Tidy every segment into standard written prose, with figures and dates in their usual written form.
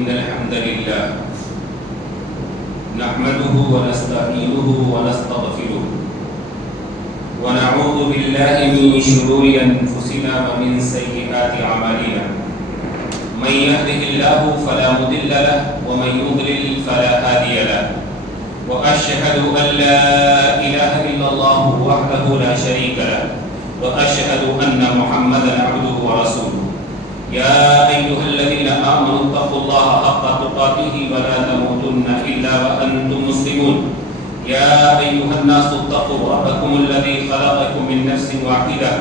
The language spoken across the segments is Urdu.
إن الحمد لله نحمده ونستعينه ونستغفره ونعوذ بالله من شرور أنفسنا ومن سيئات أعمالنا من يهده الله فلا مضل له ومن يضلل فلا هادي له وأشهد أن لا إله إلا الله وحده لا شريك له وأشهد أن محمدا عبده ورسوله يا أيها الذين آمنوا اتقوا الله حق تقاته ولا تموتن إلا وأنتم مسلمون يا أيها الناس اتقوا ربكم الذي خلقكم من نفس واحدة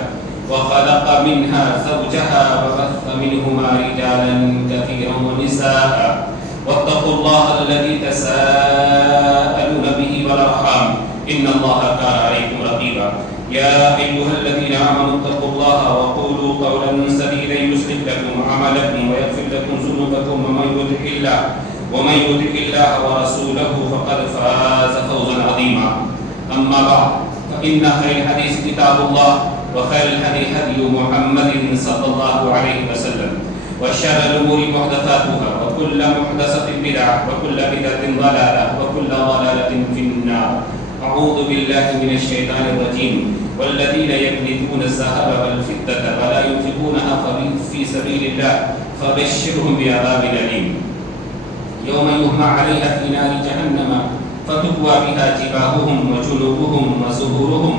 وخلق منها زوجها وبث منهما رجالا كثيرا ونساء واتقوا الله الذي تساءلون به والأرحام إن الله كان عليكم رقيبا يا أيها الذين آمنوا اتقوا الله وقولوا قولا سديدا يصلح لكم أعمالكم ويغفر لكم ذنوبكم ومن يطع الله ورسوله فقد فاز فوزا عظيما أما بعد فإن خير الحديث كتاب الله وخير الهدي هدي محمد صلى الله عليه وسلم وشر الأمور محدثاتها وكل محدثة بدعة وكل بدعة ضلالة وكل ضلالة في النار أعوذ بالله من الشيطان الرجيم والذين يكنزون الذهب والفضة ولا ينفقونها في سبيل الله فبشرهم بعذاب أليم يوم يحمى عليها في نار جهنم فتكوى بها جباههم وجنوبهم وظهورهم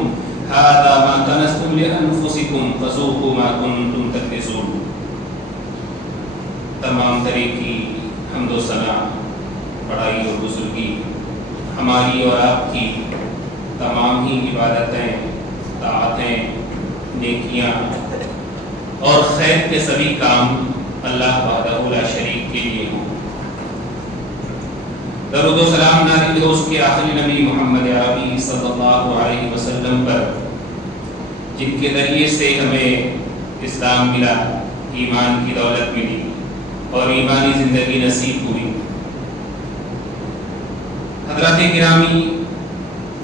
هذا ما كنزتم لأنفسكم فذوقوا ما كنتم تكنزون. تمام طرح کی حمد و ثنا بڑائی اور بزرگی ہماری اور آپ کی تمام ہی عبادتیں، طاعتیں، نیکیاں اور خیر کے سبھی کام اللہ وحدہ لا شریک کے لیے ہوں۔ درود و سلام نازل ہو اس کے آخری نبی محمد عربی صلی اللہ علیہ وسلم پر، جن کے ذریعے سے ہمیں اسلام ملا، ایمان کی دولت ملی اور ایمانی زندگی نصیب ہوئی۔ حضرات گرامی،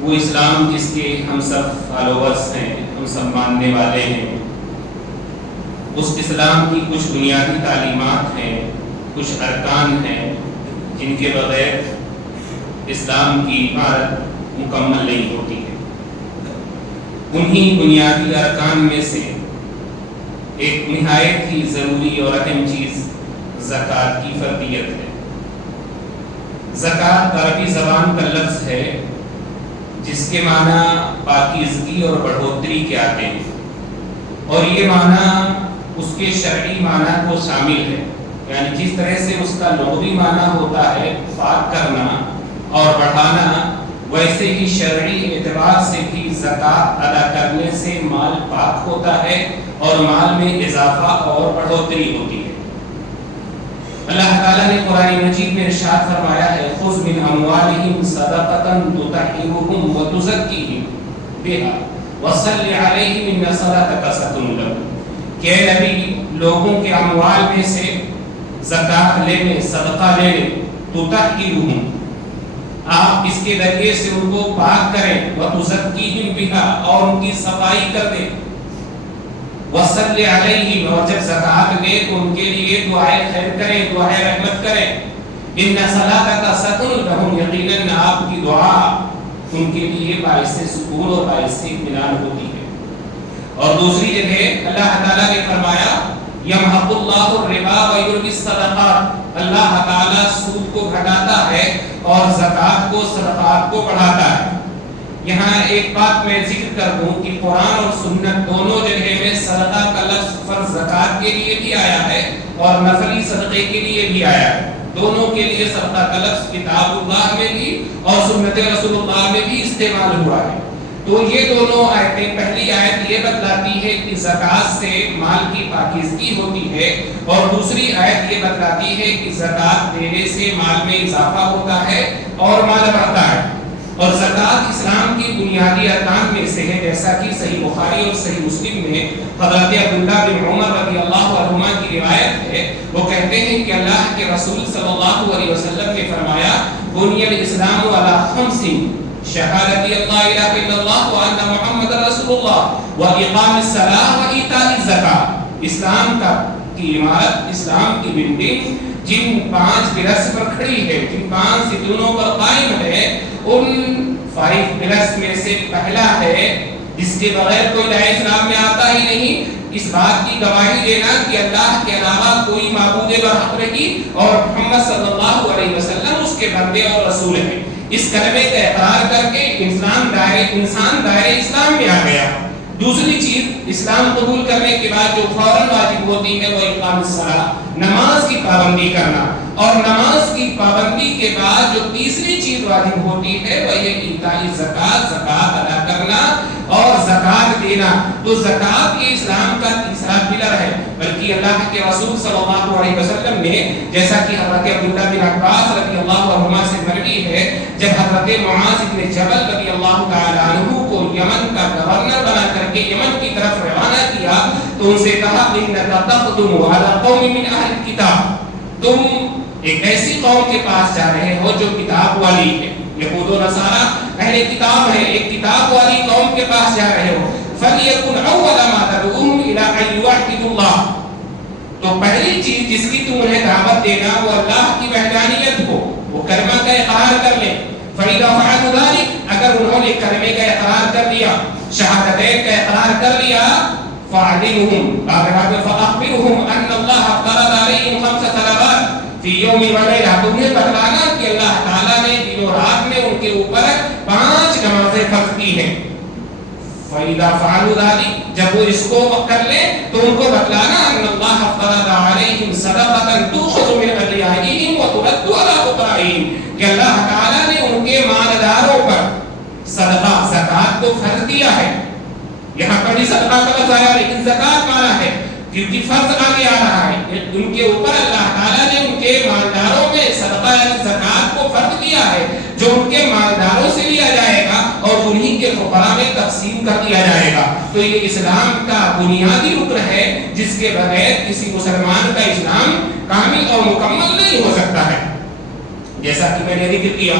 وہ اسلام جس کے ہم سب فالوورز ہیں، ہم سب ماننے والے ہیں، اس اسلام کی کچھ بنیادی تعلیمات ہیں، کچھ ارکان ہیں جن کے بغیر اسلام کی عمارت مکمل نہیں ہوتی ہے۔ انہی بنیادی ارکان میں سے ایک نہایت ہی ضروری اور اہم چیز زکوٰۃ کی فرضیت ہے۔ زکوٰۃ عربی زبان کا لفظ ہے جس کے معنی پاکیزگی اور بڑھوتری کے آتے ہیں، اور یہ معنی اس کے شرعی معنی کو شامل ہے، یعنی جس طرح سے اس کا لغوی معنی ہوتا ہے پاک کرنا اور بڑھانا، ویسے ہی شرعی اعتبار سے بھی زکوٰۃ ادا کرنے سے مال پاک ہوتا ہے اور مال میں اضافہ اور بڑھوتری ہوتی ہے۔ اللہ تعالیٰ نے قرآن مجید میں ارشاد فرمایا ہے خذ من اموالہم صدقۃ تطہرھم وتزکیھم بہا وصلی علیہم ان صلاتک سکن لہم، کہ اے نبی لوگوں کے اموال میں سے زکوٰۃ لے لیں، صدقہ لے لیں، تطہرھم، آپ اس کے ذریعے سے ان کو پاک کریں، وتزکیھم بہا، اور ان کی صفائی کر دیں، وصلی علیہم، اور جب زکوٰۃ لیں تو ان کے لیے دعائے خیر کریں، دعائے رحمت کریں، ان صلاتک سکن لہم، یقیناً آپ کی دعا ان کے لیے باعث سکون اور باعث اطمینان ہوتی ہے۔ اور دوسری جگہ اللہ تعالیٰ نے فرمایا یمحق اللہ الربا ویربی الصدقات، اللہ تعالیٰ سود کو گھٹاتا ہے اور زکوٰۃ کو، صدقات کو بڑھاتا ہے۔ یہاں ایک بات میں ذکر کر دوں کہ قرآن اور سنت دونوں جگہ میں صدقہ کا لفظ فرض زکوٰۃ کے لیے بھی آیا ہے اور نفلی صدقے کے لیے بھی آیا ہے، دونوں کے لیے صدقہ کا لفظ کتاب اللہ میں بھی اور سنت رسول اللہ میں بھی استعمال ہوا ہے۔ تو یہ دونوں آیتیں، پہلی آیت یہ بتلاتی ہے کہ زکوٰۃ سے مال کی پاکیزگی ہوتی ہے، اور دوسری آیت یہ بتلاتی ہے کہ زکوٰۃ دینے سے مال میں اضافہ ہوتا ہے اور مال بڑھتا ہے۔ اور زکوٰۃ اسلام کی بنیادی ارکان میں سے ہے، جیسا کہ صحیح بخاری اور صحیح مسلم میں حضرت عبداللہ بن عمر رضی اللہ عنہما کی روایت ہے، وہ کہتے ہیں کہ اللہ کے رسول صلی اللہ علیہ وسلم نے فرمایا بنی الاسلام علی خمس شہادت اللہ الہ الا اللہ وان محمد رسول اللہ واقام الصلاۃ وایتاء الزکاۃ، اسلام کا کی عمارت، اسلام کی بلڈنگ جن 5 پلرز پر کھڑی ہے، جن 5 ستونوں پر قائم ہے، ان 5 پلرز میں سے پہلا ہے جس کے بغیر کوئی داعی اسلام میں آتا ہی نہیں، اس بات کی گواہی دینا کہ اللہ کے علاوہ کوئی معبود برحق نہیں اور محمد صلی اللہ علیہ وسلم اس کے بندے اور رسول ہیں۔ اس کلمے کا اقرار کر کے انسان دائرے اسلام میں آ گیا۔ دوسری چیز، اسلام قبول کرنے کے بعد جو فوراً واجب ہوتی ہے وہ اقام الصلاۃ، نماز کی پابندی کرنا، اور نماز کی پابندی کے بعد جو تیسری چیز واجب ہوتی ہے وہ یہ ایتاء الزکات، زکات ادا کرنا اور زکات دینا۔ تو زکات یہ اسلام کا تیسرا پلر ہے، بلکہ اللہ کے رسول صلی اللہ علیہ وسلم نے، جیسا کہ حضرت عبداللہ بن عباس رضی اللہ عنہما سے مروی ہے، جب حضرت معاذ بن جبل رضی اللہ تعالی عنہ کو یمن کا گورنر بنا کر کے یمن کی طرف روانہ کیا تو ان سے کہا انک تقدم علی قوم من اہل الکتاب، تم ایک ایسی قوم کے پاس جا رہے ہو جو کتاب والی ہے، یہود و نصارہ اہل کتاب ہے، ایک کتاب والی قوم کے پاس جا رہے ہو، فلیکن اول ما تدعوہم الی ان یوحدوا اللہ، تو پہلی چیز جس کی تم انہیں دعوت دینا وہ اللہ کی وحدانیت ہو، وہ کلمہ کا اقرار کر لیں۔ فَإِذَا فَعَلُوا ذَلِكَ، اگر انہوں نے کلمے کا اقرار کر لیا، شہادتین کا اقرار کر لیا، فَعَلِمُهُمْ فَأَخْبِرُهُمْ أَنَّ اللَّهَ افترض عَلَيْهِمْ 5 صلوات فِي يَوْمٍ وَلَيْلَةٍ، تمہیں بتلانا کہ اللہ تعالیٰ نے دن و رات میں ان کے اوپر 5 نمازیں فرض کی ہیں۔ فَإِذَا فَعَلُوا ذَلِكَ، جب وہ اس کو کر لیں تو ان کو بتلانا أَنَّ اللَّهَ افترض عَلَيْهِمْ صَدَقَةً تُؤْخَذُ مِنْ أَغْنِيَائِهِمْ وَتُرَدُّ عَلَىٰ فُقَرَائِهِمْ، کہ اللہ تعالیٰ نے ان کے مالداروں پر صدقہ زکات کو فرض کیا ہے۔ یہاں پر بھی صدقہ کا لفظ آیا لیکن زکات مانا ہے کیونکہ فرض آگے آ رہا ہے، ان کے اوپر اللہ تعالیٰ نے ان کے مالداروں میں صدقہ یعنی زکات کو فرض کیا ہے، جو ان کے مالداروں سے لیا جائے گا اور انہی کے فقراء میں تقسیم کر دیا جائے گا۔ تو یہ اسلام کا بنیادی رکن ہے جس کے بغیر کسی مسلمان کا اسلام کامل اور مکمل نہیں ہو سکتا ہے۔ جیسا کہ میں نے ذکر کیا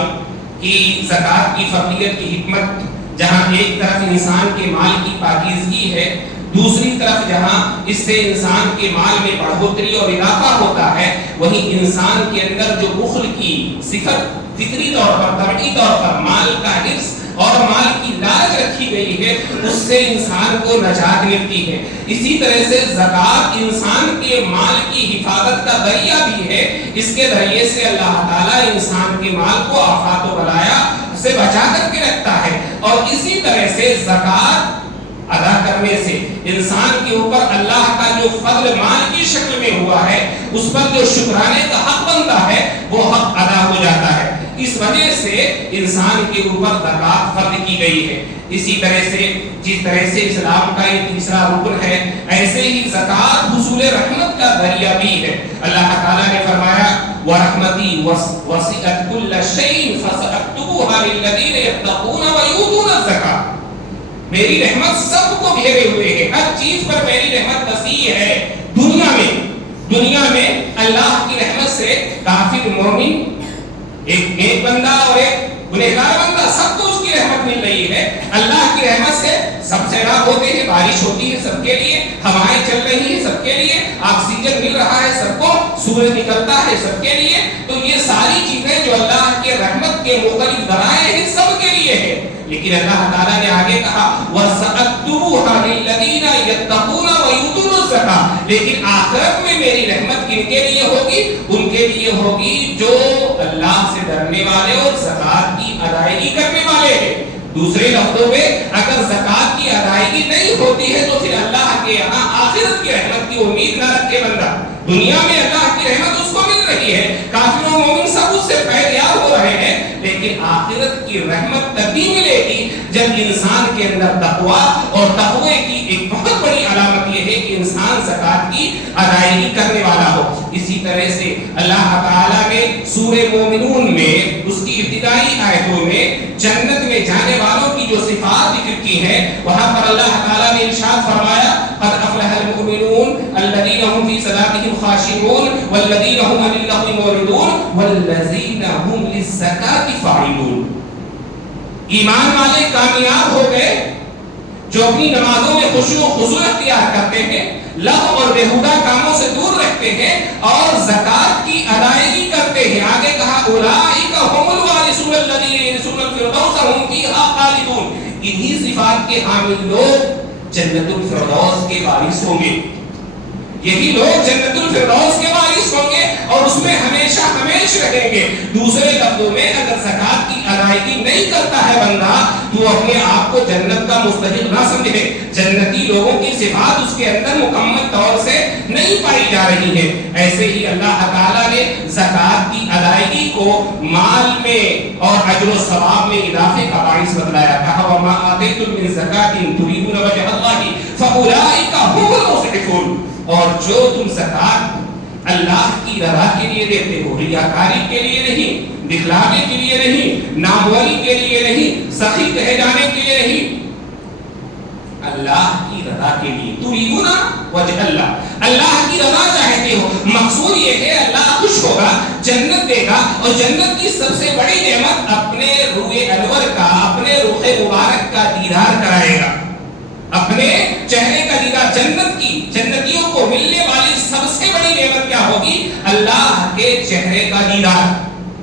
کہ زکات کی فرضیت کی حکمت، جہاں ایک طرف انسان کے مال کی پاکیزگی ہے، دوسری طرف جہاں اس سے انسان کے مال میں بڑھوتری اور اضافہ ہوتا ہے، وہیں انسان کے اندر جو بخل کی صفت فطری طور پر، طبعی طور پر مال کا حرص اور مال کی لالچ رکھی گئی ہے، اس سے انسان کو نجات ملتی ہے۔ اسی طرح سے زکات انسان کے مال کی حفاظت کا ذریعہ بھی ہے، اس کے ذریعے سے اللہ تعالیٰ انسان کے مال کو آفات و بلایا سے بچا کر کے رکھتا ہے، اور اسی طرح سے زکات ادا کرنے سے انسان کے اوپر اللہ کا جو فضل مال کی شکل میں ہوا ہے، اس پر جو شکرانے کا حق بنتا ہے وہ حق ادا ہو جاتا ہے۔ اس وجہ سے انسان کے اوپر زکات فرض کی گئی ہے۔ اسی طرح سے جس طرح سے اسلام کا یہ تیسرا رکن ہے، ایسے ہی زکات حصول رحمت کا ذریعہ بھی ہے۔ اللہ تعالیٰ نے فرمایا وَرَحْمَتِي وَسِعَتْ كُلَّ شَيْءٍ فَسَأَكْتُبُهَا لِلَّذِينَ يَتَّقُونَ وَيُؤْتُونَ الزَّكَاةَ، میری رحمت سب کو گھیرے ہوئے ہے، ہر چیز پر میری رحمت وسیع ہے۔ دنیا میں اللہ کی رحمت سے کافر مومن، ایک نیک بندہ اور ایک گنہگار بندہ، سب کو اس کی رحمت مل رہی ہے۔ اللہ کی رحمت سے سب سیلاب ہوتے ہیں، بارش ہوتی ہے سب کے لیے، ہوائیں چل رہی ہیں سب کے لیے، آکسیجن مل رہا ہے سب کو، سورج نکلتا ہے سب کے لیے۔ تو یہ ساری چیزیں جو اللہ کے رحمت کے مختلف ذرائع ہیں سب کے لیے ہے، لیکن اللہ تعالیٰ نے آگے کہا وَسَأَكْتُبُهَا لِلَّذِينَ يَتَّقُونَ وَيُؤْتُونَ الزَّكَاةَ، لیکن آخرت میں میری رحمت کن کے لیے ہوگی؟ ان کے لیے ہوگی جو اللہ سے ڈرنے والے اور زکات کی ادائیگی کرنے والے ہیں۔ دوسرے لفظوں میں اگر زکات کی ادائیگی نہیں ہوتی ہے تو پھر اللہ کے یہاں آخرت کی رحمت کی امید نہ رکھے بندہ۔ دنیا میں اللہ کی رحمت اس کو مل رہی ہے، کافر و مومن سب اس سے فیضیاب ہو رہے ہیں، لیکن آخرت کی رحمت تبھی ملے گی جب انسان کے اندر تقویٰ، اور تقوی کی ایک بہت بڑی علامت یہ ہے کہ انسان زکات کی ادائیگی کرنے والا ہو۔ اسی طرح سے اللہ تعالیٰ نے سورہ مومنون میں اس کی ابتدائی آیتوں میں جنت میں جانے والوں کی جو صفات ذکر کی ہیں، وہاں پر اللہ تعالیٰ نے ارشاد فرمایا قد افلح المؤمنون الذین هم فی صلاتهم خاشعون والذین هم عن اللغو معرضون والذین هم للزکاة فاعلون۔ ایمان والے کامیاب ہو گئے جو اپنی نمازوں میں خشوع و خضوع اختیار کرتے ہیں، لغو اور بیہودہ کاموں سے دور رکھتے ہیں اور زکات کی ادائیگی کرتے ہیں. آگے کہا اولئک هم الوارثون الذین یرثون الفردوس هم فیہا خالدون. انہی صفات کے حامل لوگ جنت الفردوس کے وارث ہوں گے. یہی لوگ جنت الفردوس کے وارث ہوں گے اور اس میں ہمیشہ ہمیش رہیں گے. دوسرے لفظوں میں اگر زکات کی ادائیگی نہیں کرتا ہے بندہ تو اپنے آپ کو جنت کا مستحق نہ سمجھے. جنتی لوگوں کی صفات اس کے اندر مکمل طور سے نہیں پائی جا رہی ہے. ایسے ہی اللہ تعالیٰ نے زکات کی ادائیگی کو مال میں اور اجر و ثواب میں اضافے کا باعث بتلایا. کہا وما آتیتم من زکاۃ تریدون وجہ اللہ فاولئک هم المضعفون. اور جو تم زکات اللہ کی رضا کے لیے دیتے ہو، ریاکاری کے لیے نہیں، دکھلاوے کے لیے نہیں، ناموری کے لیے نہیں، سخی کہے جانے کے لیے نہیں، اللہ کی رضا کے لیے. تریدون وجہ اللہ، اللہ کی رضا چاہتے ہو. مقصود یہ ہے اللہ خوش ہوگا، جنت دے گا اور جنت کی سب سے بڑی نعمت اپنے روئے انور کا، اپنے رخ مبارک کا دیدار کرائے گا. اپنے چہرے کا دیدار. جنت کی جنتیوں کو ملنے والی سب سے بڑی نعمت کیا ہوگی؟ اللہ کے چہرے کا دیدار.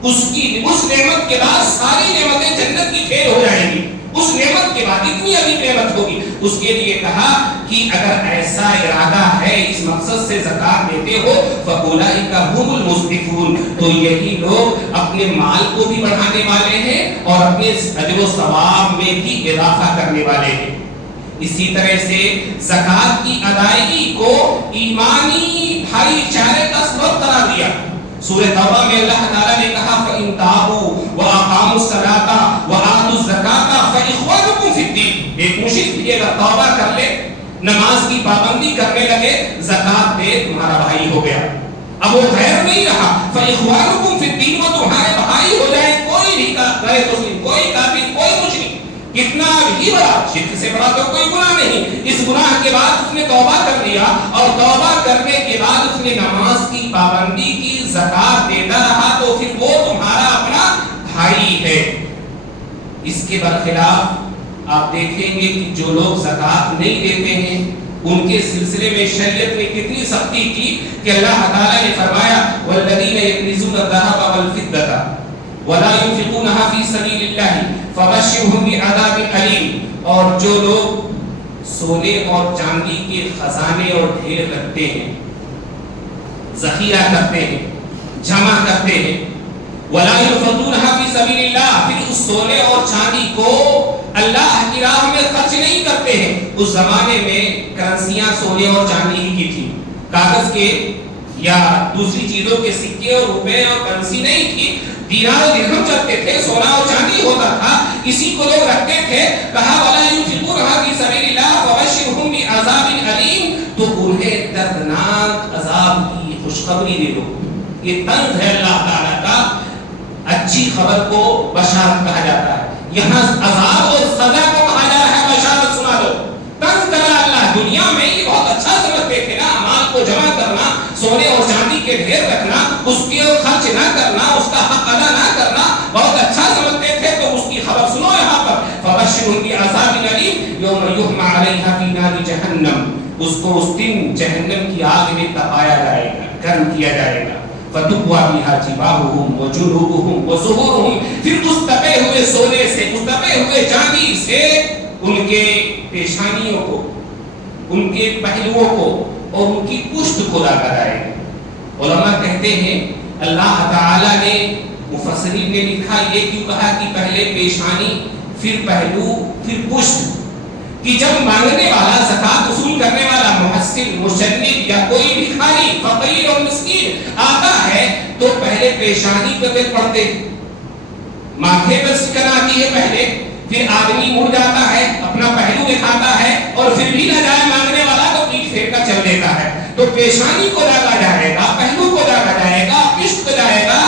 اس نعمت کے بعد ساری نعمتیں جنت کی فیل ہو جائیں گی. اس نعمت کے بعد اتنی عظیم نعمت ہوگی. اس کے لیے کہا کہ اگر ایسا ارادہ ہے، اس مقصد سے زکات دیتے ہو فاولئک هم المضعفون، تو یہی لوگ اپنے مال کو بھی بڑھانے والے ہیں اور اپنے اجر و ثواب میں بھی اضافہ کرنے والے ہیں. اسی طرح سے زکات کی ادائیگی کو ایمانی بھائی چارے کا سبب قرار دیا. سورہ توبہ میں اللہ تعالیٰ نے کہا فَإِن تَابُوا وَأَقَامُوا الصَّلَاةَ وَآتُوا الزَّكَاةَ فَإِخْوَانُكُمْ فِي الدِّينِ. ایک مشرک بھی اگر توبہ کر لے، نماز کی پابندی کرنے لگے، زکات دے، تمہارا بھائی ہو گیا. اب وہ غیر نہیں رہا. فَإِخْوَانُكُمْ فِي الدِّينِ، وہ تمہارے بھائی ہو جائے. کوئی بھی غیر مسلم، کوئی کافر، کوئی مشرک، کتنا بھی بڑا، شرک سے بڑا تو کوئی گناہ نہیں. اس گناہ کے بعد اس نے توبہ کر لیا اور توبہ کرنے کے بعد اس نے نماز کی پابندی کی، زکات دیتا رہا، تو پھر وہ تمہارا اپنا بھائی ہے. اس کے برخلاف آپ دیکھیں گے کہ جو لوگ زکات نہیں دیتے ہیں ان کے سلسلے میں شریعت نے کتنی سختی کی کہ اللہ تعالیٰ نے فرمایا والذین یکنزون الذهب والفضة ولا ينفقونها في سبيل الله فبشرهم بعذاب أليم. اور جو لوگ سونے اور چاندی کے خزانے اور ڈھیر رکھتے ہیں، ذخیرہ کرتے ہیں، جمع کرتے ہیں، ولا ينفقونها في سبيل الله، پھر اس سونے اور چاندی کو اللہ کی راہ میں خرچ نہیں کرتے ہیں. اس زمانے میں کرنسیاں سونے اور چاندی ہی کی تھی، کاغذ کے یا دوسری چیزوں کے سکے اور روپے اور کرنسی نہیں تھی. دینار و درہم چلتے تھے، سونا اور چاندی ہوتا تھا، اسی کو لوگ رکھتے تھے. کہا ولا ينفقونها في سبيل الله فبشرهم بعذاب أليم، تو انہیں دردناک عذاب کی خوشخبری دے دو. یہ طنز ہے اللہ تعالیٰ کا. اچھی خبر کو بشارت کہا جاتا ہے، یہاں عذاب اور سزا کو کہا جا رہا ہے بشارت سنا دو. طنز کرا اللہ. دنیا میں یہ بہت اچھا سمجھتے تھے نا، مال کو جمع کرنا، سونے اور چاندی کے ڈھیر رکھنا، اس کے خرچ نہ کرنا، اس کا حق ادا نہ کرنا بہت اچھا سمجھتے تھے. تو اس کی خبر سنو یہاں پر فبشرهم بعذاب أليم يوم يحمى عليها في نار جہنم. اس کو اس دن جہنم کی آگ میں تپایا جائے گا، گرم کیا جائے گا. فتقوى بها جباههم وجنوبهم وظهورهم، پھر اس تپے ہوئے سونے سے، اس تپے ہوئے چاندی سے ان کے پیشانیوں کو، ان کے پہلوؤں کو اور ان کی پشت کو لگا جائے گا. علماء کہتے ہیں اللہ تعالی نے، مفسرین نے لکھا یہ کیوں کہا کہ پہلے پیشانی، پھر پہلو، پھر پشت، کہ جب مانگنے والا، زکات وصول کرنے والا محسن، مشنن یا کوئی بھکاری، فقیر اور مسکین آتا ہے تو پہلے پیشانی پہ پڑتے، ماتھے پر سکن آتی ہے پہلے، پھر آدمی مڑ جاتا ہے، اپنا پہلو دکھاتا ہے اور پھر بھی نہ جائے مانگنے والا تو پیٹ پھیر کر چل دیتا ہے. تو پیشانی کو داغا جائے گا، پہلو کو داغا جائے گا، پشت کو جائے گا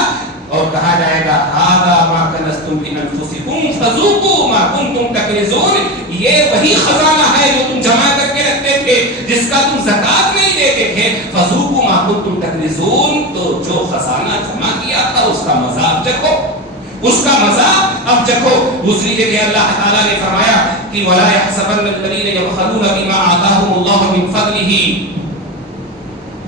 اور کہا جائے گا هذا ما كنزتم لانفسكم فذوقوا ما كنتم تكنزون. یہ وہی خزانہ ہے جو تم جمع کر کے رکھتے تھے، جس کا تم زکات نہیں دیتے تھے. فذوقوا ما كنتم تكنزون، تو جو خزانہ جمع کیا تھا اس کا مزہ اب چکھو، اس کا مزہ اب چکھو. دوسری جگہ اللہ تعالیٰ نے فرمایا کہ ولا يحسبن الذين يبخلون بما آتاهم الله من فضله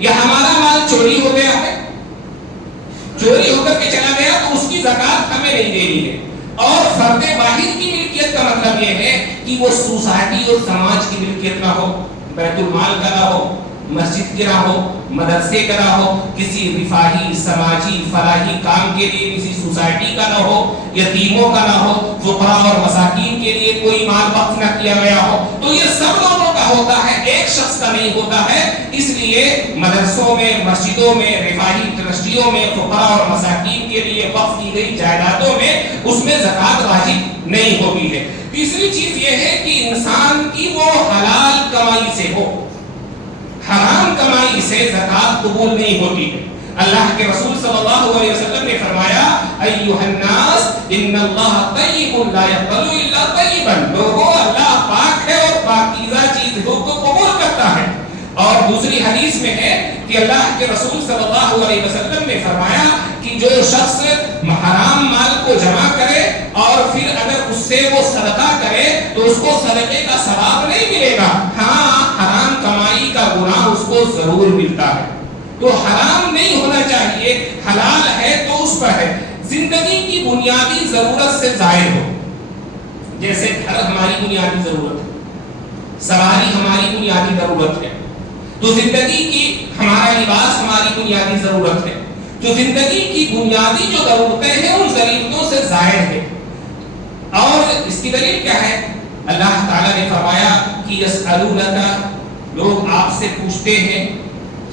یا ہمارا مال چوری ہو گیا ہے، چوری ہو کر کے چلا گیا تو اس کی زکات ہمیں نہیں دینی ہے. اور فرد واحد کی ملکیت کا مطلب یہ ہے کہ وہ سوسائٹی اور سماج کی ملکیت نہ ہو، بیت المال کا نہ ہو، مسجد کے نہ ہو، مدرسے کا نہ ہو، کسی رفاہی سماجی فلاحی کام کے لیے کسی سوسائٹی کا نہ ہو، یتیموں کا نہ ہو، فقراء اور مساکین کے لیے کوئی مال وقف نہ کیا گیا ہو. تو یہ سب لوگوں کا ہوتا ہے، ایک شخص کا نہیں ہوتا ہے. اس لیے مدرسوں میں، مسجدوں میں، رفاہی ٹرسٹیوں میں، فقراء اور مساکین کے لیے وقف کی گئی جائیدادوں میں اس میں زکات واجب نہیں ہوتی ہے. تیسری چیز یہ ہے کہ انسان کی وہ حلال کمائی سے ہو، حرام کمائی سے زکات قبول نہیں ہوتی ہے. اللہ کے رسول صلی اللہ علیہ وسلم نے فرمایا ایھا الناس ان اللہ طیب لا یقبل الا طیبا، لوگوں اللہ پاک ہے اور پاکیزہ چیزوں کو قبول کرتا ہے. اور دوسری حدیث میں ہے کہ اللہ کے رسول صلی اللہ علیہ وسلم نے فرمایا کہ جو شخص حرام مال کو جمع کرے اور پھر اگر اس سے وہ صدقہ کرے تو اس کو صدقے کا ثواب نہیں ملے گا، ہاں حرام کمائی کا گناہ اس کو ضرور ملتا ہے. تو حرام نہیں ہونا چاہیے، حلال ہے تو اس پر ہے. زندگی کی بنیادی ضرورت سے زائد ہو، جیسے گھر ہماری بنیادی ضرورت ہے، سواری ہماری بنیادی ضرورت ہے، تو زندگی کی ہمارا لباس ہماری بنیادی ضرورت ہے. جو زندگی کی بنیادی جو ضرورتیں ہیں ان ضرورتوں سے زائد ہے. اور اس کی دلیل کیا ہے؟ اللہ تعالیٰ نے فرمایا کہ یسألونک، لوگ آپ سے پوچھتے ہیں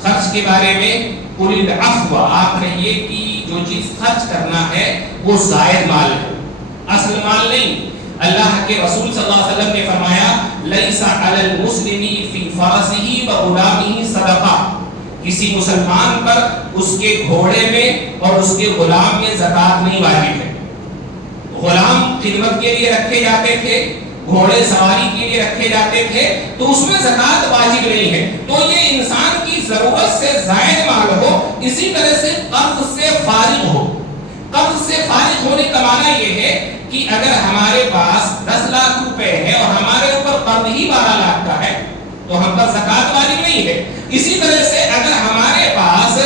خرچ کے بارے میں، قل العفو، آپ کہیے کہ جو چیز خرچ کرنا ہے وہ زائد مال ہے، اصل مال نہیں. اللہ کے رسول صلی اللہ علیہ وسلم نے فرمایا لیس علی المسلم فی فرسہ وغلامہ صدقہ، کسی مسلمان پر اس کے گھوڑے میں اور اس کے غلام میں زکات نہیں واجب ہے. غلام خدمت کے لیے رکھے جاتے تھے، گھوڑے سواری کے لیے رکھے جاتے تھے، تو اس میں زکات واجب نہیں ہے. تو یہ انسان کی ضرورت سے زائد مال ہو. اسی طرح سے قرض سے فارغ ہو. قرض سے فارغ ہونے کا معنی یہ ہے کہ اگر ہمارے پاس 10 لاکھ روپے ہے اور ہمارے اوپر قرض ہی 12 لاکھ کا ہے تو ہم پر زکات واجب نہیں ہے. اسی طرح سے اگر ہمارے پاس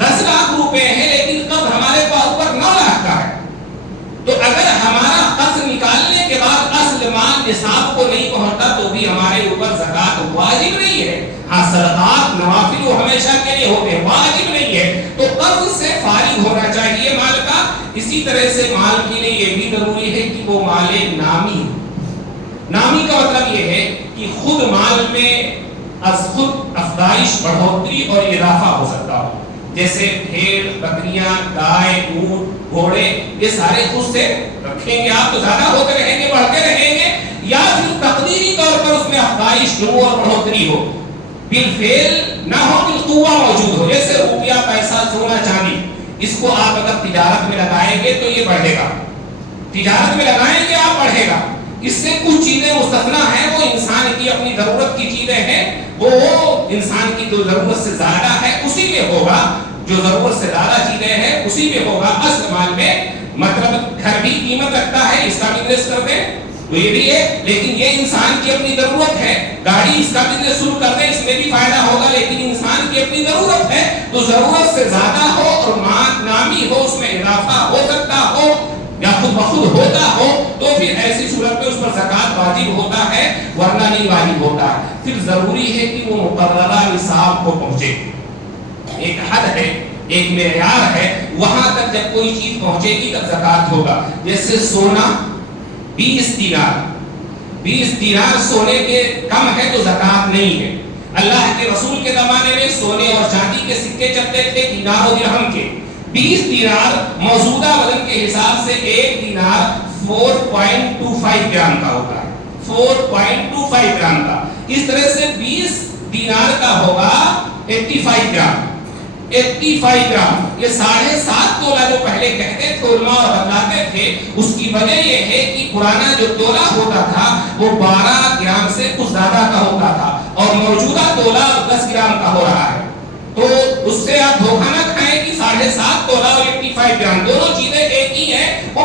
10 لاکھ روپے ہیں لیکن قرض ہمارے اوپر 9 لاکھ کا ہے، تو اگر ہمارا قرض نکالنے کے بعد اصل مال نصاب کو نہیں پہنچتا تو بھی ہمارے اوپر زکات واجب نہیں ہے. ہاں صدقات نوافل ہمیشہ کے لیے ہوتے ہیں، واجب نہیں ہے. تو قرض سے فارغ ہونا چاہیے مال کا. اسی طرح سے مال کے لیے یہ بھی ضروری ہے کہ وہ مال نامی ہو. نامی کا مطلب یہ ہے کہ خود مال میں از خود افزائش، بڑھوتری اور اضافہ ہو سکتا ہو. جیسے بھیڑ، بکریاں، گائے، اونٹ، گھوڑے، یہ سارے خود سے رکھیں گے آپ تو زیادہ ہوتے رہیں گے، بڑھتے رہیں گے، یا پھر تقدیری طور پر اس میں افزائش نمو اور بڑھوتری ہو. بالفعل نہ ہو، بالقوہ موجود ہو. جیسے روپیہ، پیسہ، سونا، چاندی، اس کو آپ اگر تجارت میں لگائیں گے تو یہ بڑھے گا. تجارت میں لگائیں گے آپ، بڑھے گا. اس سے کچھ چیزیں مستثنا ہیں، وہ انسان کی اپنی ضرورت کی چیزیں ہیں، وہ انسان کی جو ضرورت سے زیادہ ہے اسی میں ہوگا. جو ضرورت سے زیادہ چیزیں ہیں اسی میں ہوگا. اصل مال میں مطلب گھر بھی قیمت رکھتا ہے، اس کا بزنس کر دیں تو یہ بھی ہے، لیکن یہ انسان کی اپنی ضرورت ہے. گاڑی، اس کا بزنس شروع کر دیں، اس میں بھی فائدہ ہوگا، لیکن انسان کی اپنی ضرورت ہے. تو ضرورت سے زیادہ ہو اور مال نامی ہو، اس میں اضافہ ہو سکتا ہو یا خود بخود ہوتا ہو تو پھر ایسی صورت میں اس پر زکات واجب ہوتا ہے، ورنہ نہیں واجب ہوتا ہے. پھر ضروری ہے کہ وہ مقررہ نصاب کو پہنچے. ایک حد ہے، ایک معیار ہے، وہاں تک جب کوئی چیز پہنچے گی تب زکات ہوگا. جیسے سونا 20 دینار، 20 دینار سونے کے کم ہے تو زکات نہیں ہے. اللہ کے رسول کے زمانے میں سونے اور چاندی کے سکے چلتے تھے، دینار و درہم کے. 20 دینار موجودہ وزن کے حساب سے ایک دینار 4.25 گرام کا ہوتا ہے، 4.25 گرام کا. اس طرح سے 20 دینار کا ہوگا 85 گرام. 85 گرام یہ 7.5 تولہ جو پہلے کہتے تھے علماء اور بتلاتے تھے، اس کی وجہ یہ ہے کہ پرانا جو تولہ ہوتا تھا وہ 12 گرام سے کچھ زیادہ کا ہوتا تھا اور موجودہ تولہ 10 گرام کا ہو رہا ہے. تو اس سے آپ دھوکہ نہ کھائیں کہ 7.5 تولہ اور 85 گرام دونوں چیزیں ایک ہی ہیں، وہ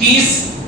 30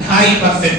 2.5%,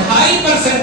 2.5%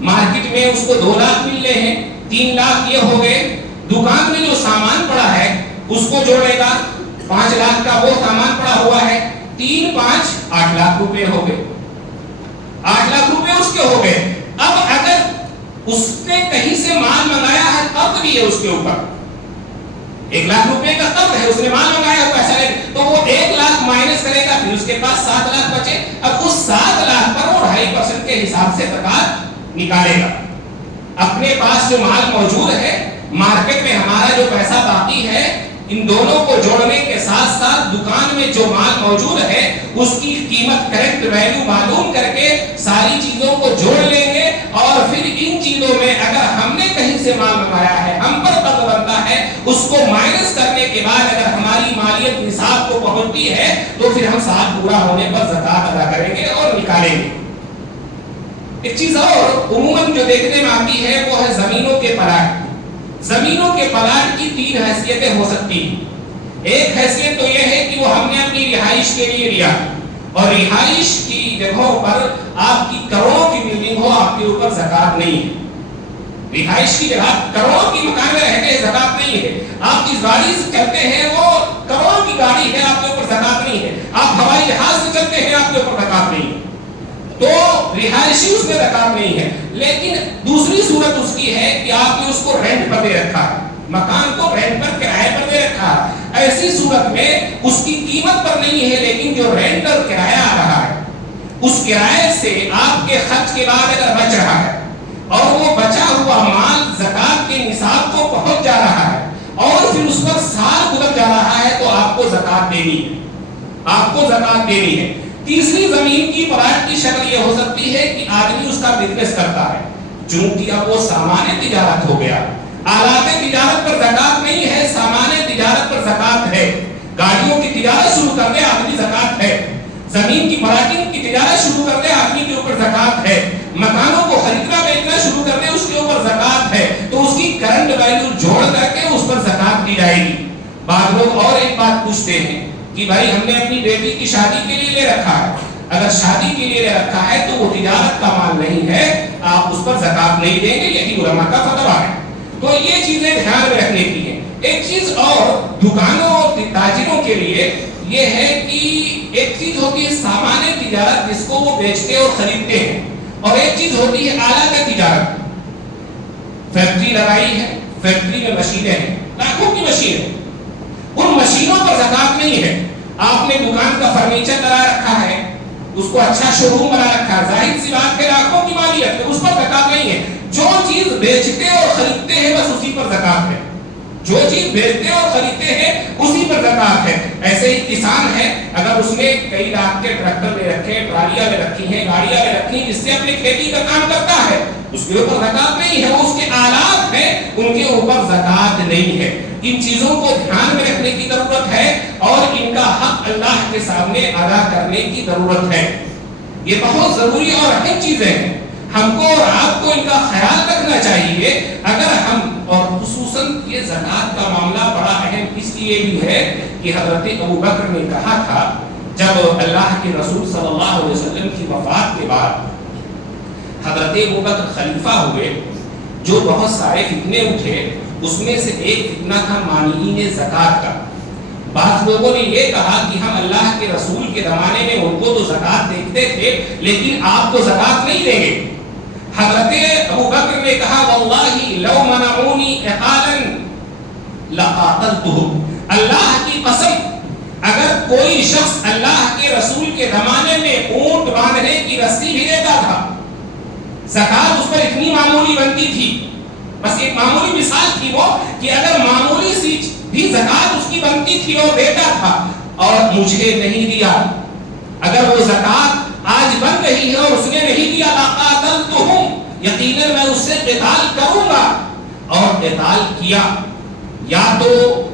مارکیٹ میں اس کو 2 لاکھ مل رہے ہیں, 3 لاکھ یہ ہو گئے. دکان میں جو سامان پڑا ہے اس کو جوڑے گا, 5 لاکھ کا وہ سامان پڑا ہوا ہے, 3 5 8 لاکھ روپے ہو گئے. 8 لاکھ روپے اس کے ہو گئے. اب اگر اس نے کہیں سے مال منگایا ہے قرض بھی ہے اس کے اوپر, 1 لاکھ روپے کا قرض ہے, اس نے مال منگایا ہوا ہے, تو وہ 1 لاکھ مائنس کرے گا, پھر اس کے پاس 7 لاکھ بچے. اب اس 7 لاکھ پر وہ 2.5% کے حساب سے زکات نکالے گا. اپنے پاس جو مال موجود ہے, مارکیٹ میں ہمارا جو پیسہ باقی ہے, ان دونوں کو جوڑنے کے ساتھ ساتھ دکان میں جو مال موجود ہے اس کی قیمت کریکٹ ویلیو معلوم کر کے ساری چیزوں کو جوڑ لیں گے, اور پھر ان چیزوں میں اگر ہم نے کہیں سے مال منگایا ہے, ہم پر قرض بنتا ہے, اس کو مائنس کرنے کے بعد اگر ہماری مالیت نصاب کو پہنچتی ہے تو پھر ہم سال پورا ہونے پر زکات ادا کریں گے اور نکالیں گے. ایک چیز اور عموماً جو دیکھنے میں آتی ہے وہ ہے زمینوں کے پلاٹ. زمینوں کے پلاٹ کی 3 حیثیتیں ہو سکتی ہیں. ایک حیثیت تو یہ ہے کہ وہ ہم نے اپنی رہائش کے لیے لیا, اور رہائش کی جگہوں پر آپ کی کروڑوں کی بلڈنگ ہو, آپ کے اوپر زکات نہیں ہے. رہائش کی جگہ کروڑوں کی مکان میں رہتے ہیں, زکات نہیں ہے. آپ جس گاڑی سے چلتے ہیں وہ کروڑوں کی گاڑی ہے, آپ کے اوپر زکات نہیں ہے. آپ ہوائی جہاز سے چلتے ہیں, آپ کے اوپر زکات نہیں ہے. تو رہائشی اس میں زکات نہیں ہے. لیکن دوسری صورت اس کی ہے کہ آپ نے اس کو رینٹ پر دے رکھا ہے, مکان کو رینٹ پر کرائے پر دے رکھا ہے. ایسی صورت میں اس کی قیمت پر نہیں ہے, لیکن جو رینٹ اور کرایہ آ رہا ہے اس کرائے سے آپ کے خرچ کے بعد اگر بچ رہا ہے اور وہ بچا ہوا مال زکات کے نصاب کو پہنچ جا رہا ہے اور پھر اس پر سال گزر جا رہا ہے تو آپ کو زکات دینی ہے, آپ کو زکات دینی ہے. تیسری زمین کی پلاٹ کی شکل یہ ہو سکتی ہے کہ آدمی اس کا بزنس کرتا ہے, چونکہ اب وہ سامان تجارت ہو گیا. آلات تجارت پر زکات نہیں ہے, سامان تجارت پر زکات ہے. گاڑیوں کی تجارت شروع کر دے آدمی زکات ہے, زمین کی مراکز کی تجارت شروع کر دے آدمی کے اوپر زکات ہے, مکانوں کو خریدنا بیچنا شروع کر دے اس کے اوپر زکات ہے. تو اس کی کرنٹ ویلیو جوڑ کر کے اس پر زکات دی جائے گی. بعض لوگ اور ایک بات پوچھتے ہیں کہ بھائی ہم نے اپنی بیٹی کی شادی کے لیے لے رکھا ہے, اگر شادی کے لیے لے رکھا ہے تو وہ تجارت کا مال نہیں ہے, آپ اس پر زکات نہیں دیں گے, یہی علماء کا فتویٰ ہے. تو یہ چیزیں دھیان میں رکھنے کی ہیں. ایک چیز اور دکانوں اور تاجروں کے لیے یہ ہے کہ ایک چیز ہوتی ہے سامان تجارت جس کو وہ بیچتے اور خریدتے ہیں, اور ایک چیز ہوتی ہے آلات تجارت. فیکٹری لگائی ہے, فیکٹری میں مشینیں ہیں, لاکھوں کی مشینیں, ان مشینوں پر زکات نہیں ہے. آپ نے دکان کا فرنیچر لگا رکھا ہے, اس کو اچھا شو روم بنا رکھا ہے, ظاہر سی بات ہے لاکھوں کی مالیت ہے, اس پر زکات نہیں ہے. جو چیز بیچتے اور خریدتے ہیں بس اسی پر زکات ہے, جو چیز بیچتے اور خریدتے ہیں اسی پر زکات ہے. ایسے ہی کسان ہے, اگر اس نے کئی لاکھ کے ٹریکٹر لے رکھے, ٹرالیاں لے رکھی ہیں, گاڑیاں لے رکھی ہیں جس سے اپنی کھیتی کا کام کرتا ہے, اس کے اوپر زکات نہیں ہے. اس کے آلات ہیں ان کے اوپر زکات نہیں ہے. ان چیزوں کو دھیان میں رکھنے کی ضرورت ہے اور ان کا حق اللہ کے سامنے ادا کرنے کی ضرورت ہے. یہ بہت ضروری اور اہم چیزیں ہیں, ہم کو اور آپ کو ان کا خیال رکھنا چاہیے. اگر ہم, اور خصوصاً یہ زکات کا معاملہ بڑا اہم اس لیے بھی ہے کہ حضرت ابو بکر نے کہا تھا جب اللہ کے رسول صلی اللہ علیہ وسلم کی وفات کے بعد حضرت ابو بکر خلیفہ ہوئے, جو بہت سارے فتنے اٹھے, اس میں سے ایک فتنہ تھا مانعین زکات کا. بعض لوگوں نے یہ کہا کہ ہم اللہ کے رسول کے زمانے میں ان کو تو زکات دیتے تھے لیکن آپ کو زکات نہیں دیں گے. حضرت ابو بکر نے کہا واللہ لو منعونی اقالا لقاتلتهم, اللہ کی قسم اگر کوئی شخص اللہ کے رسول کے زمانے میں اونٹ باندھنے کی رسی بھی دیتا تھا, زکات اس پر اتنی معمولی بنتی تھی, بس ایک معمولی مثال تھی وہ کہ اگر معمولی سی بھی زکات اس کی بنتی تھی اور دیتا تھا اور مجھے نہیں دیا, اگر وہ زکات آج بن رہی ہے اور اس نے نہیں دیا لقاتلتهم, یقیناً میں اس سے قتال کروں گا. اور قتال کیا, یا تو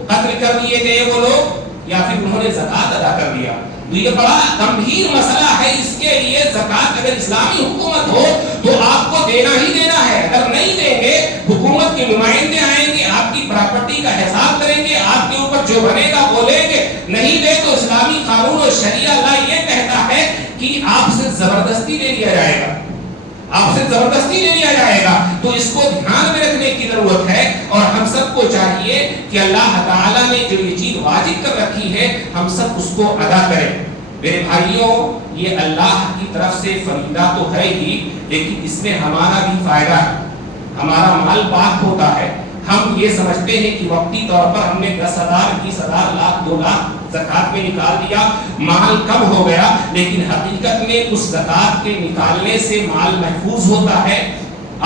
قتل کر دیے گئے وہ لوگ یا پھر انہوں نے زکات ادا کر دیا. تو یہ بڑا گمبھیر مسئلہ ہے. اس کے لیے زکات اگر اسلامی حکومت ہو تو آپ کو دینا ہی دینا ہے. اگر نہیں دیں گے حکومت کے نمائندے آئیں گے, آپ کی پراپرٹی کا حساب کریں گے, آپ کے اوپر جو بنے گا بولیں گے. نہیں دے تو اسلامی قانون اور شریعہ اللہ یہ کہتا ہے کہ آپ سے زبردستی لے لیا جائے گا. آپ سے زبردستی لے لیا جائے گا. تو اس کو دھیان میں رکھنے کی ضرورت ہے اور ہم سب کو چاہیے کہ اللہ تعالیٰ نے جو یہ چیز واجب کر رکھی ہے ہم سب اس کو ادا کریں. میرے بھائیوں یہ اللہ کی طرف سے فریضہ تو ہے ہی لیکن اس میں ہمارا بھی فائدہ ہے. ہمارا مال پاک ہوتا ہے. ہم یہ سمجھتے ہیں کہ وقتی طور پر ہم نے 10,000 20,000 لاکھ 2 لاکھ زکات میں نکال دیا مال کم ہو گیا لیکن حقیقت میں اس زکات کے نکالنے سے مال محفوظ ہوتا ہے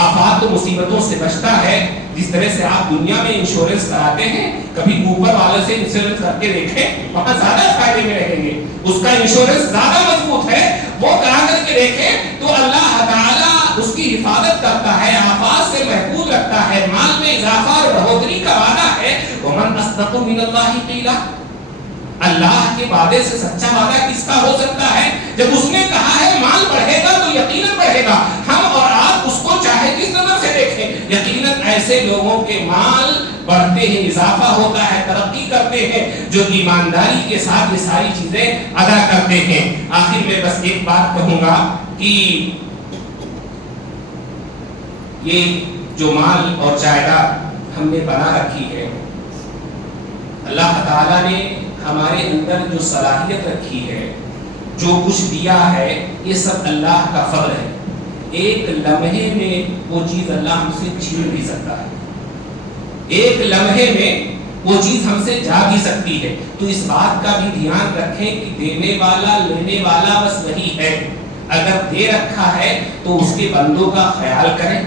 آفات و مصیبتوں سے بچتا ہے. جس طرح سے آپ دنیا میں انشورنس کراتے ہیں کبھی اوپر والے سے انشورنس کر کے دیکھیں وہاں زیادہ فائدے میں رہیں گے. اس کا انشورنس زیادہ مضبوط ہے وہ کرا کر کے دیکھیں تو اللہ تعالیٰ اس کی حفاظت کرتا ہے آفات سے محفوظ رکھتا ہے مال میں اضافہ اور بڑھوتری کا وعدہ ہے. ومن اصدق من اللہ قیلا اللہ کے وعدے سے سچا وعدہ کس کا ہو سکتا ہے؟ جب اس نے کہا ہے مال بڑھے گا تو یقیناً بڑھے گا. ہم اور آپ اس کو چاہے کس نظر سے دیکھیں یقیناً ایسے لوگوں کے مال بڑھتے ہیں اضافہ ہوتا ہے ترقی کرتے ہیں جو ایمانداری کے ساتھ یہ ساری چیزیں ادا کرتے ہیں. آخر میں بس ایک بات کہوں گا کہ یہ جو مال اور جائیداد ہم نے بنا رکھی ہے اللہ تعالیٰ نے ہمارے اندر جو صلاحیت رکھی ہے جو کچھ دیا ہے یہ سب اللہ کا فضل ہے. ایک لمحے میں وہ چیز اللہ ہم سے چھین بھی سکتا ہے. ایک لمحے میں وہ چیز ہم سے جا بھی سکتی ہے. تو اس بات کا بھی دھیان رکھیں کہ دینے والا لینے والا بس وہی ہے. اگر دے رکھا ہے تو اس کے بندوں کا خیال کریں.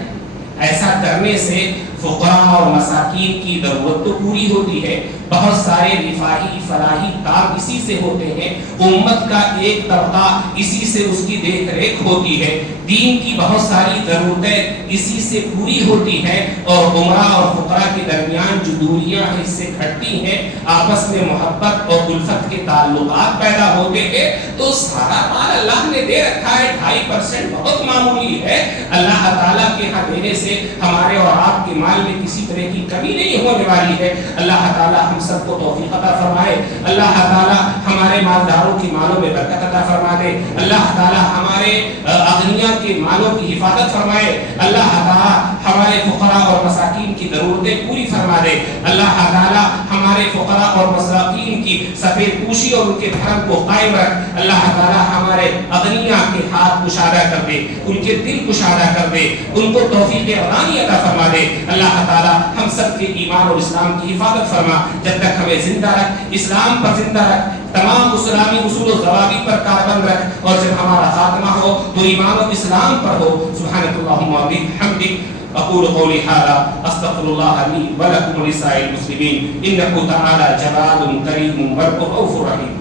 ایسا کرنے سے فقراء اور مساکین کی ضرورت تو پوری ہوتی ہے. بہت سارے رفاہی فلاحی کام اسی سے ہوتے ہیں. امت کا ایک طبقہ اسی سے اس کی دیکھ ریکھ ہوتی ہے. دین کی بہت ساری ضرورتیں اسی سے پوری ہوتی ہیں اور عمراء اور فقراء کے درمیان جو دوریاں ہیں اس سے گھٹتی ہیں آپس میں محبت اور الفت کے تعلقات پیدا ہوتے ہیں. تو سارا مال اللہ نے دے رکھا ہے 2.5% بہت معمولی ہے. اللہ تعالیٰ کے ہاں دینے سے ہمارے اور آپ کے مال میں کسی طرح کی کمی نہیں ہونے والی ہے. اللہ تعالیٰ ہم سب کو توفیق عطا فرمائے. اللہ تعالیٰ ہمارے مالداروں کی مالوں میں برکت عطا فرما دے. اللہ تعالیٰ ہمارے اغنیاء کے مالوں کی حفاظت فرمائے. اللہ تعالیٰ ہمارے فقراء اور مساکین کی ضرورتیں پوری فرما دے. اللہ تعالیٰ ہمارے فقراء اور مساکین کی سفید پوشی اور ان کے دھرم کو قائم رکھ. اللہ تعالیٰ ہمارے اغنیاء کے ہاتھ کشادہ کر دے ان کے دل کشادہ کر دے ان کو توفیق غانی عطا فرما دے. اللہ تعالیٰ ہم سب کے ایمان اور اسلام کی حفاظت فرما. جب تک ہمیں زندہ رکھ اسلام پر زندہ رکھ تمام اسلامی اصول و ضوابط پر کاربند رکھ اور جب ہمارا خاتمہ ہو تو ایمان و اسلام پر ہو. سبحانک اللہم و بحمدک اقول قولی ھذا استغفر اللہ لی ولکم ولسائر المسلمین انہ تعالی جواد کریم رؤوف رحیم.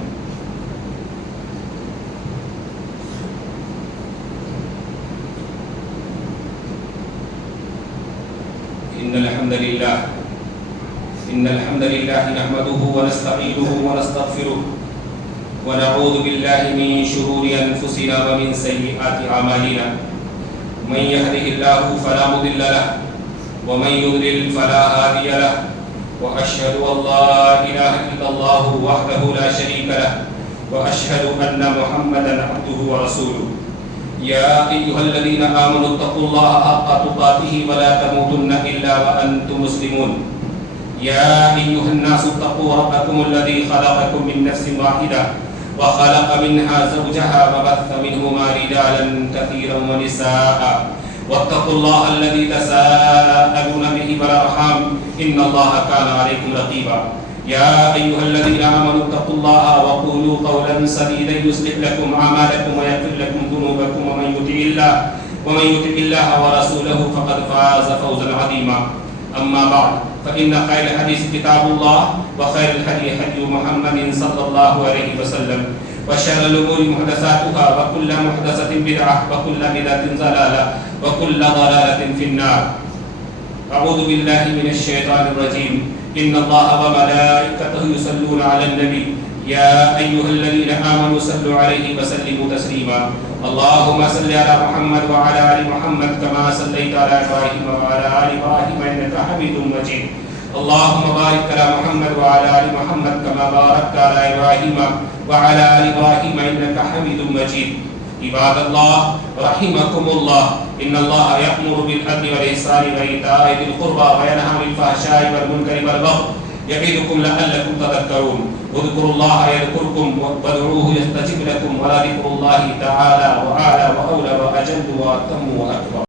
إن الحمد لله نحمده ونستعينه ونستغفره ونعوذ بالله من شرور أنفسنا ومن سيئات أعمالنا. من يهده الله فلا مضل له ومن يضلل فلا هادي له وأشهد أن لا إله إلا الله وحده لا شريك له وأشهد أن محمدا عبده ورسوله. يا أيها الذين آمنوا اتقوا الله حق تقاته ولا تموتن إلا وأنتم مسلمون. يا أيها الناس اتقوا ربكم الذي خلقكم من نفس واحدة وخلق منها زوجها وبث منهما رجالا كثيرا ونساء واتقوا الله الذي تساءلون به والأرحام إن الله كان عليكم رقيبا. يا أيها الذين آمنوا اتقوا الله وقولوا قولا سديدا يصلح لكم أعمالكم ويغفر لكم ذنوبكم ومن يطع الله ورسوله فقد فاز فوزا عظيما. أما بعد فإن خير الحديث كتاب الله وخير الهدي هدي محمد صلى الله عليه وسلم وشر الأمور محدثاتها وكل محدثة بدعة وكل بدعة ضلالة وكل ضلالة في النار. أعوذ بالله من الشيطان الرجيم. إن الله وملائكته يصلون على النبي يا أيها الذين آمنوا صلوا عليه وسلموا تسليما. اللهم صل على محمد وعلى آل محمد كما صليت على إبراهيم وعلى آل إبراهيم إنك حميد مجيد. اللهم بارك على محمد وعلى آل محمد كما باركت على إبراهيم وعلى آل إبراهيم إنك حميد مجيد. عباد اللہ رحمکم اللہ ان اللہ یأمر بالعدل والإحسان وإیتاء ذی القربى وینہی عن الفحشاء والمنکر والبغی یعظکم لعلکم تذکرون اذکروا اللہ یذکرکم وادعوہ یستجب لکم ولذکر اللہ تعالی وأعلی وأولی وأجل وأتم وأکبر.